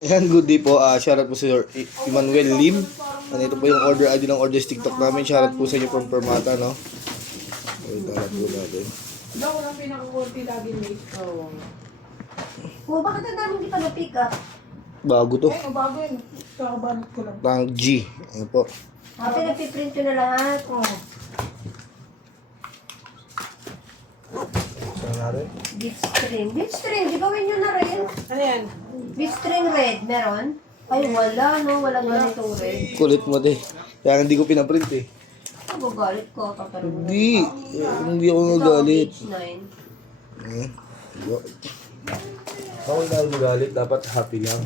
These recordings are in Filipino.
Ayan, good day po. Shoutout po sa Sir Emmanuel Lim. Ito po yung order ID ng orders TikTok namin. Shoutout po sa inyo from Permata, no? Wait, hanap po natin. Daw, walang pinakakunti lagi late. Oo. Oh, bakit ang daming di pa na-pick up? Bago to. Ay, bago yun. Kakabanat ko lang. Tang G. Ayan po. Pinagpiprint ko na lahat. Oh. Saan natin? Beef string. Beef string, di gawin nyo na rin. Ano yan? Beef string red, meron? Ay, wala, no? Walang ganitong red. Kulit mo, de. Kaya hindi ko pinaprint, eh. Magagalit ko, tatanong. Hindi ako nagalit. H9. Ayan. Ako hindi ako magalit. Dapat happy lang.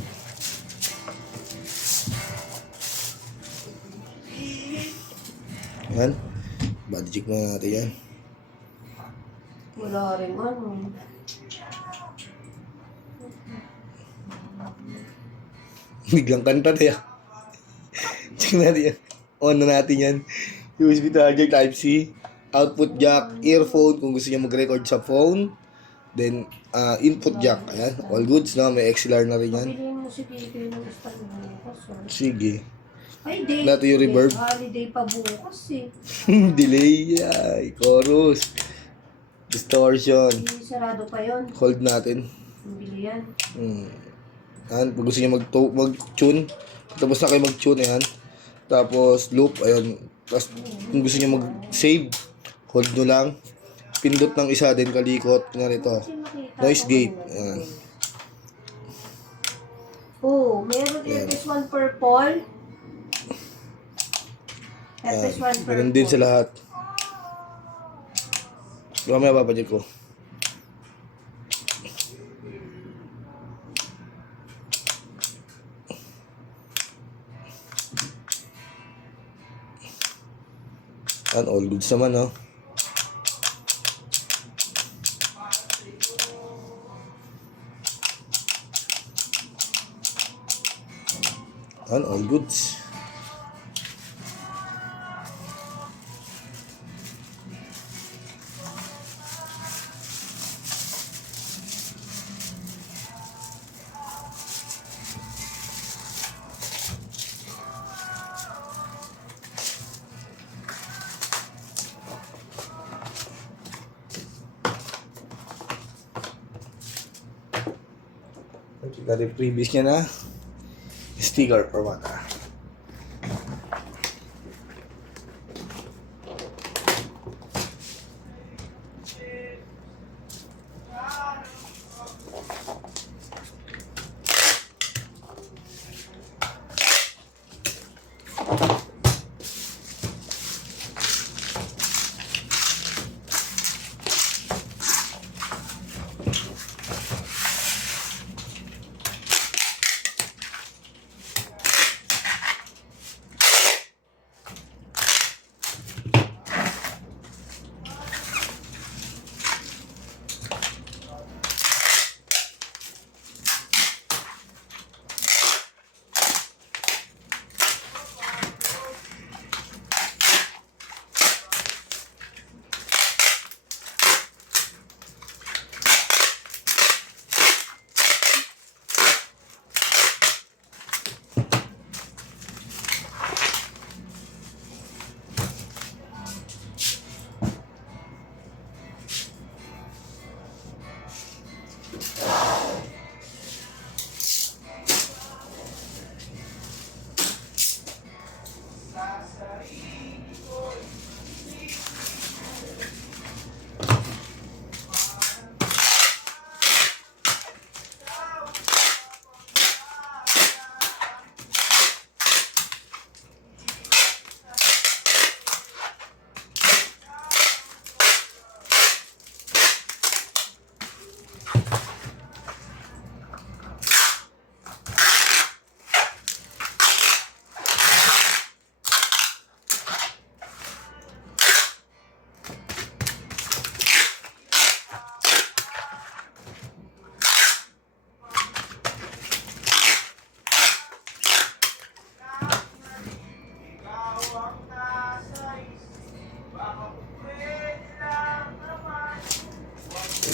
Ayan. Body check muna natin yan. Wala rin ano. Biglang kanta na yan. Check natin yan. On na natin yan. USB charger Type-C. Output jack. Earphone kung gusto niya mag-record sa phone. Then, input jack. Ayan. All goods na. May XLR na rin yan. Piliin mo si Kiki ng stand bukas. Sige. Ay, date. Nato yung reverb. Holiday pa bukas eh. Delay. Ay, chorus. Distortion. Hindi sarado pa yon. Hold natin. Bili yan. Ayan. Pag gusto niya mag-tune. Tapos na kayo mag-tune. Ayan. Tapos loop. Ayan. Tapos kung gusto niya mag-save. Hold nyo lang. Pindot ng isa din kalikot. Ganito. Noise gate. Ayan. Oh, meron earpiece 1 purple. Earpiece 1 purple. Ganun din sa lahat. Mamaya papacheck ko. Ayan, all goods naman, no? Ayan, all goods. Dari previous niya na sticker Permata.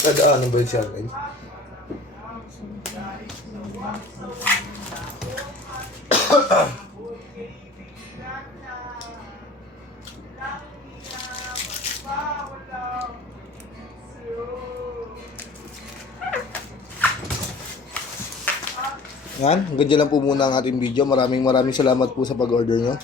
Kadaanan ba yun siya? Yan, hanggang dyan lang po muna ang ating video. Maraming salamat po sa pag-order nyo.